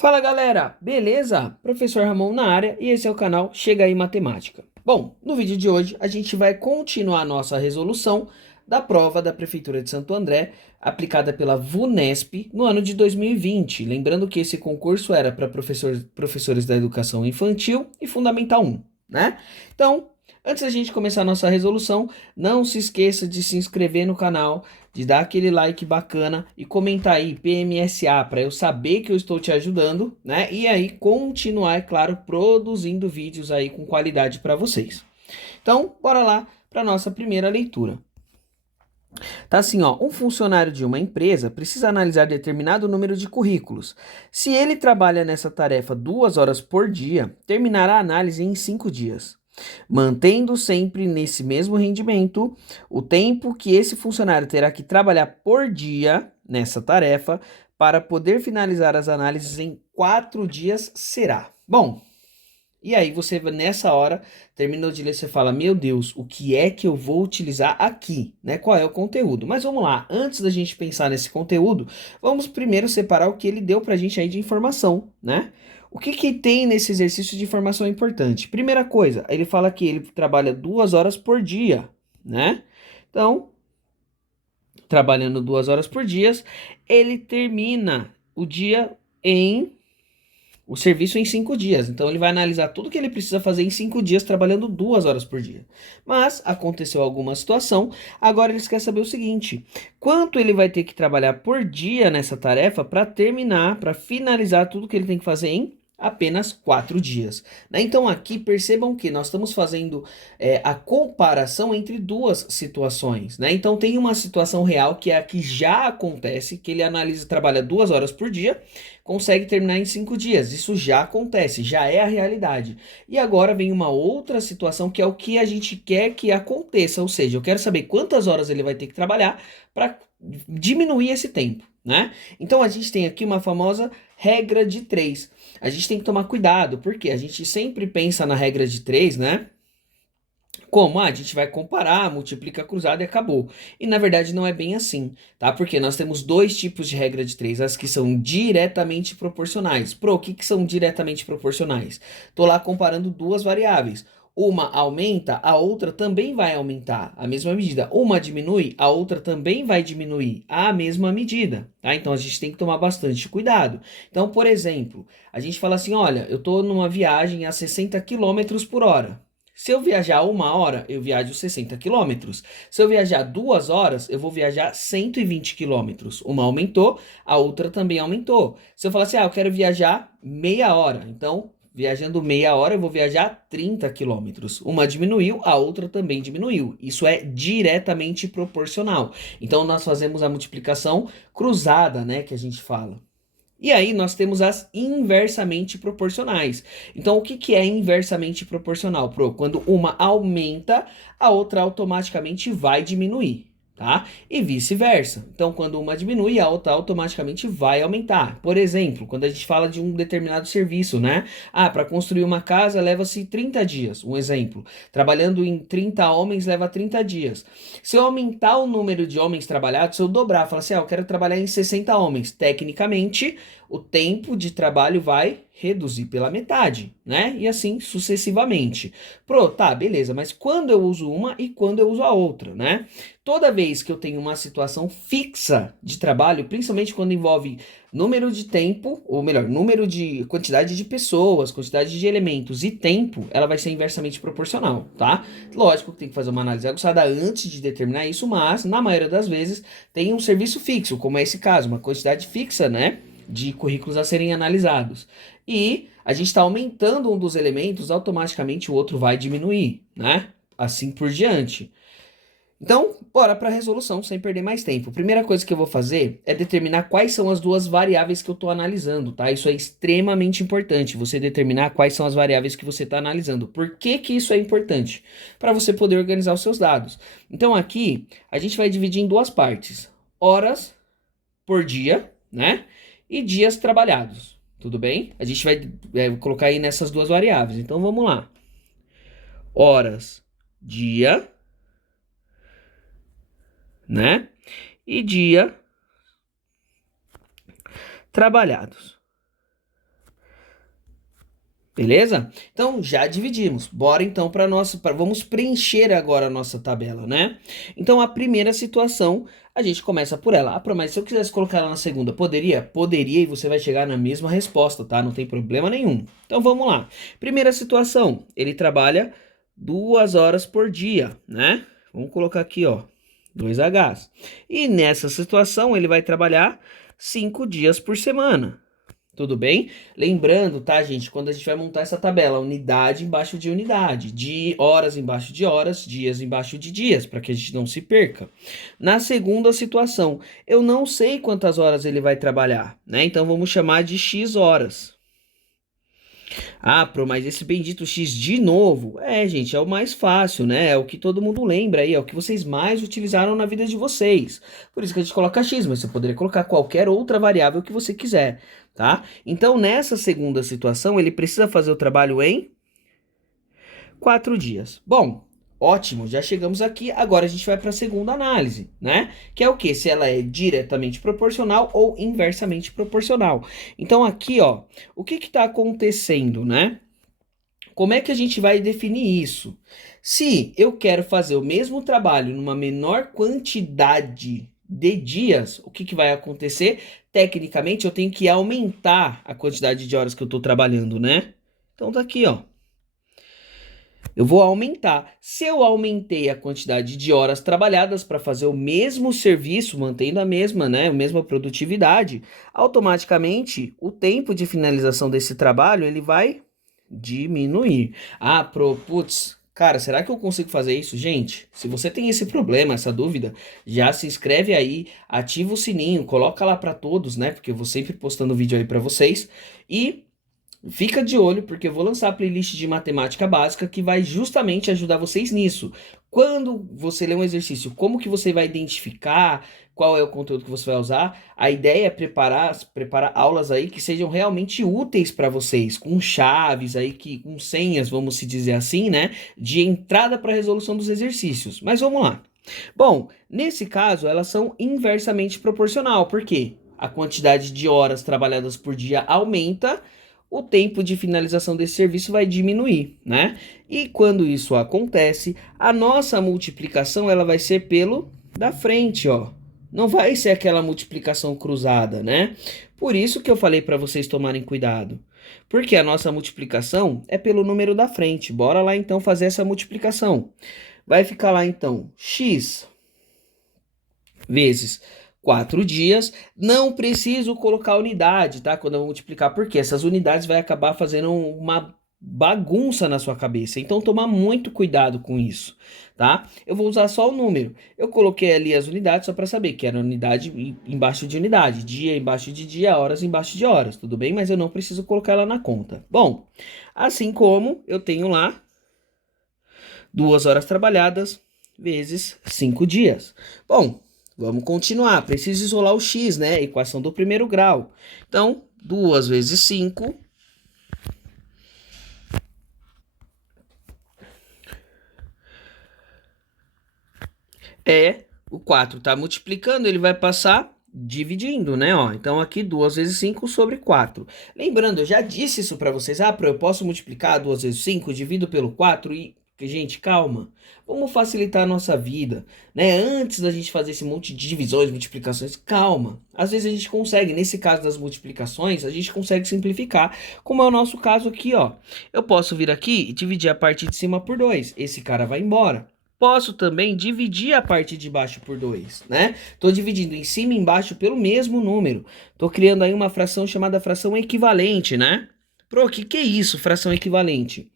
Fala galera, beleza? Professor Ramon na área e esse é o canal Chega aí Matemática. Bom, no vídeo de hoje a gente vai continuar a nossa resolução da prova da Prefeitura de Santo André, aplicada pela VUNESP no ano de 2020. Lembrando que esse concurso era para professores da educação infantil e fundamental 1, né? Então, antes da gente começar a nossa resolução, não se esqueça de se inscrever no canal, de dar aquele like bacana e comentar aí PMSA para eu saber que eu estou te ajudando, né? E aí continuar, é claro, produzindo vídeos aí com qualidade para vocês. Então, bora lá para nossa primeira leitura. Tá assim, ó, um funcionário de uma empresa precisa analisar determinado número de currículos. Se ele trabalha nessa tarefa 2 horas por dia, terminará a análise em 5 dias. Mantendo sempre nesse mesmo rendimento, o tempo que esse funcionário terá que trabalhar por dia nessa tarefa para poder finalizar as análises em 4 dias será. Bom, e aí você nessa hora terminou de ler, você fala, meu Deus, o que é que eu vou utilizar aqui, né? Qual é o conteúdo? Mas vamos lá, antes da gente pensar nesse conteúdo, vamos primeiro separar o que ele deu pra gente aí de informação, né? O que que tem nesse exercício de informação importante? Primeira coisa, ele fala que ele trabalha 2 horas por dia, né? Então, trabalhando 2 horas por dia, ele termina o dia em o serviço em 5 dias. Então ele vai analisar tudo que ele precisa fazer em 5 dias, trabalhando 2 horas por dia. Mas aconteceu alguma situação, agora eles querem saber o seguinte: quanto ele vai ter que trabalhar por dia nessa tarefa para terminar, para finalizar tudo que ele tem que fazer em apenas 4 dias, né? Então aqui percebam que nós estamos fazendo a comparação entre duas situações, né? Então tem uma situação real que é a que já acontece, que ele analisa, trabalha 2 horas por dia, consegue terminar em 5 dias. Isso já acontece, já é a realidade. E agora vem uma outra situação que é o que a gente quer que aconteça, ou seja, eu quero saber quantas horas ele vai ter que trabalhar para diminuir esse tempo, né? Então a gente tem aqui uma famosa regra de 3. A gente tem que tomar cuidado, porque a gente sempre pensa na regra de 3, né? Como? Ah, a gente vai comparar, multiplica cruzado e acabou. E na verdade não é bem assim, tá? Porque nós temos dois tipos de regra de 3, as que são diretamente proporcionais. O que que são diretamente proporcionais? Tô lá comparando duas variáveis. Uma aumenta, a outra também vai aumentar a mesma medida. Uma diminui, a outra também vai diminuir a mesma medida, tá? Então a gente tem que tomar bastante cuidado. Então, por exemplo, a gente fala assim, olha, eu tô numa viagem a 60 quilômetros por hora. Se eu viajar 1 hora, eu viajo 60 quilômetros. Se eu viajar 2 horas, eu vou viajar 120 quilômetros. Uma aumentou, a outra também aumentou. Se eu falar assim, eu quero viajar meia hora, então, viajando meia hora, eu vou viajar 30 quilômetros. Uma diminuiu, a outra também diminuiu. Isso é diretamente proporcional. Então, nós fazemos a multiplicação cruzada, né, que a gente fala. E aí nós temos as inversamente proporcionais. Então, o que que é inversamente proporcional, Pro? Quando uma aumenta, a outra automaticamente vai diminuir, tá? E vice-versa. Então, quando uma diminui, a outra automaticamente vai aumentar. Por exemplo, quando a gente fala de um determinado serviço, né? Ah, para construir uma casa leva-se 30 dias, um exemplo. Trabalhando em 30 homens leva 30 dias. Se eu aumentar o número de homens trabalhados, se eu dobrar, falar assim, eu quero trabalhar em 60 homens, tecnicamente o tempo de trabalho vai reduzir pela metade, né? E assim sucessivamente. Tá, beleza, mas quando eu uso uma e quando eu uso a outra, né? Toda vez que eu tenho uma situação fixa de trabalho, principalmente quando envolve número de tempo, ou melhor, número de quantidade de pessoas, quantidade de elementos e tempo, ela vai ser inversamente proporcional, tá? Lógico que tem que fazer uma análise aguçada antes de determinar isso, mas na maioria das vezes tem um serviço fixo, como é esse caso, uma quantidade fixa, né? De currículos a serem analisados. E a gente está aumentando um dos elementos, automaticamente o outro vai diminuir, né? Assim por diante. Então, bora para a resolução sem perder mais tempo. Primeira coisa que eu vou fazer é determinar quais são as duas variáveis que eu estou analisando, tá? Isso é extremamente importante, você determinar quais são as variáveis que você está analisando. Por que que isso é importante? Para você poder organizar os seus dados. Então aqui, a gente vai dividir em duas partes. Horas por dia, né? E dias trabalhados. Tudo bem? A gente vai colocar aí nessas duas variáveis. Então vamos lá. Horas, dia, né? E dia trabalhados. Beleza? Então já dividimos. Bora então para vamos preencher agora a nossa tabela, né? Então a primeira situação, a gente começa por ela. Ah, mas se eu quisesse colocar ela na segunda, poderia? Poderia, e você vai chegar na mesma resposta, tá? Não tem problema nenhum. Então vamos lá. Primeira situação, ele trabalha 2 horas por dia, né? Vamos colocar aqui, ó, 2Hs. E nessa situação ele vai trabalhar 5 dias por semana. Tudo bem? Lembrando, tá, gente, quando a gente vai montar essa tabela, unidade embaixo de unidade, de horas embaixo de horas, dias embaixo de dias, para que a gente não se perca. Na segunda situação, eu não sei quantas horas ele vai trabalhar, né? Então vamos chamar de X horas. Ah, mas esse bendito X de novo, gente, é o mais fácil, né? É o que todo mundo lembra aí, é o que vocês mais utilizaram na vida de vocês. Por isso que a gente coloca X, mas você poderia colocar qualquer outra variável que você quiser, tá? Então, nessa segunda situação, ele precisa fazer o trabalho em 4 dias. Bom, ótimo, já chegamos aqui. Agora a gente vai para a segunda análise, né? Que é o que? Se ela é diretamente proporcional ou inversamente proporcional. Então aqui, ó, o que está acontecendo, né? Como é que a gente vai definir isso? Se eu quero fazer o mesmo trabalho numa menor quantidade de dias, o que vai acontecer? Tecnicamente, eu tenho que aumentar a quantidade de horas que eu estou trabalhando, né? Então tá aqui, ó. Eu vou aumentar. Se eu aumentei a quantidade de horas trabalhadas para fazer o mesmo serviço, mantendo a mesma, né, a mesma produtividade, automaticamente o tempo de finalização desse trabalho ele vai diminuir. Ah, putz, cara, será que eu consigo fazer isso? Gente, se você tem esse problema, essa dúvida, já se inscreve aí, ativa o sininho, coloca lá para todos, né? Porque eu vou sempre postando vídeo aí para vocês e fica de olho, porque eu vou lançar a playlist de matemática básica que vai justamente ajudar vocês nisso. Quando você lê um exercício, como que você vai identificar qual é o conteúdo que você vai usar? A ideia é preparar aulas aí que sejam realmente úteis para vocês, com chaves aí, com senhas, vamos se dizer assim, né? De entrada para a resolução dos exercícios. Mas vamos lá. Bom, nesse caso, elas são inversamente proporcional, porque a quantidade de horas trabalhadas por dia aumenta, o tempo de finalização desse serviço vai diminuir, né? E quando isso acontece, a nossa multiplicação ela vai ser pelo da frente, ó. Não vai ser aquela multiplicação cruzada, né? Por isso que eu falei para vocês tomarem cuidado. Porque a nossa multiplicação é pelo número da frente. Bora lá então fazer essa multiplicação. Vai ficar lá então x vezes 4 dias, não preciso colocar unidade, tá? Quando eu multiplicar, porque essas unidades vai acabar fazendo uma bagunça na sua cabeça. Então, tomar muito cuidado com isso, tá? Eu vou usar só o número. Eu coloquei ali as unidades só para saber que era unidade embaixo de unidade, dia embaixo de dia, horas embaixo de horas, tudo bem? Mas eu não preciso colocar ela na conta. Bom, assim como eu tenho lá 2 horas trabalhadas vezes 5 dias. Bom, vamos continuar. Preciso isolar o x, né? Equação do primeiro grau. Então, 2 vezes 5 é o 4. Tá multiplicando, ele vai passar dividindo, né? Ó, então aqui 2 vezes 5 sobre 4. Lembrando, eu já disse isso para vocês. Ah, eu posso multiplicar 2 vezes 5, divido pelo 4 e... Gente, calma. Vamos facilitar a nossa vida, né? Antes da gente fazer esse monte de divisões, multiplicações, calma. Às vezes a gente consegue, nesse caso das multiplicações, a gente consegue simplificar, como é o nosso caso aqui, ó. Eu posso vir aqui e dividir a parte de cima por 2. Esse cara vai embora. Posso também dividir a parte de baixo por 2, né? Estou dividindo em cima e embaixo pelo mesmo número. Estou criando aí uma fração chamada fração equivalente, né? O que é isso, fração equivalente?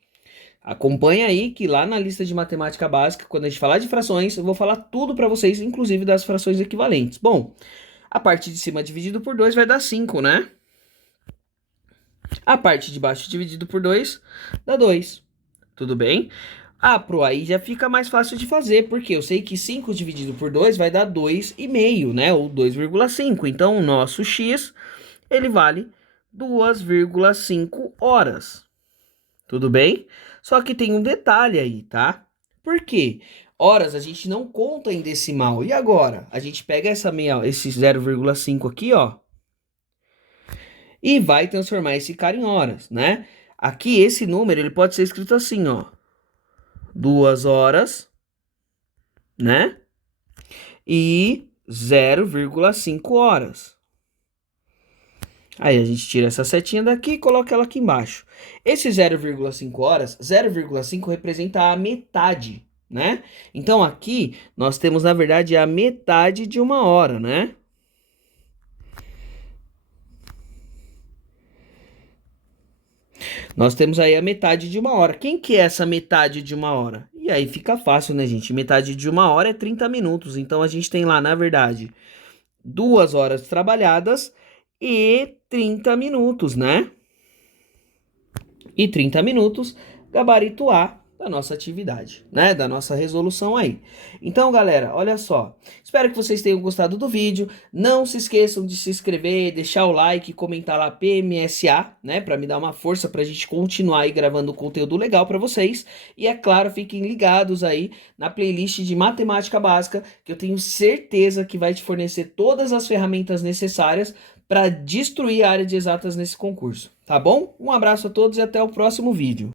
Acompanha aí que lá na lista de matemática básica, quando a gente falar de frações, eu vou falar tudo para vocês, inclusive das frações equivalentes. Bom, a parte de cima dividido por 2 vai dar 5, né? A parte de baixo dividido por 2 dá 2. Tudo bem? Aí já fica mais fácil de fazer, porque eu sei que 5 dividido por 2 vai dar 2,5, né? Ou 2,5. Então, o nosso x, ele vale 2,5 horas. Tudo bem? Só que tem um detalhe aí, tá? Por quê? Horas a gente não conta em decimal. E agora? A gente pega esse 0,5 aqui, ó, e vai transformar esse cara em horas, né? Aqui, esse número, ele pode ser escrito assim, ó. 2 horas, né? E 0,5 horas. Aí a gente tira essa setinha daqui e coloca ela aqui embaixo. Esse 0,5 horas, 0,5 representa a metade, né? Então aqui nós temos, na verdade, a metade de uma hora, né? Nós temos aí a metade de uma hora. Quem que é essa metade de uma hora? E aí fica fácil, né, gente? Metade de uma hora é 30 minutos. Então a gente tem lá, na verdade, 2 horas trabalhadas e 30 minutos, né? E 30 minutos, gabarito A da nossa atividade, né? Da nossa resolução aí. Então, galera, olha só. Espero que vocês tenham gostado do vídeo. Não se esqueçam de se inscrever, deixar o like, comentar lá PMSA, né? Para me dar uma força para a gente continuar aí gravando conteúdo legal para vocês. E é claro, fiquem ligados aí na playlist de matemática básica, que eu tenho certeza que vai te fornecer todas as ferramentas necessárias para destruir a área de exatas nesse concurso, tá bom? Um abraço a todos e até o próximo vídeo.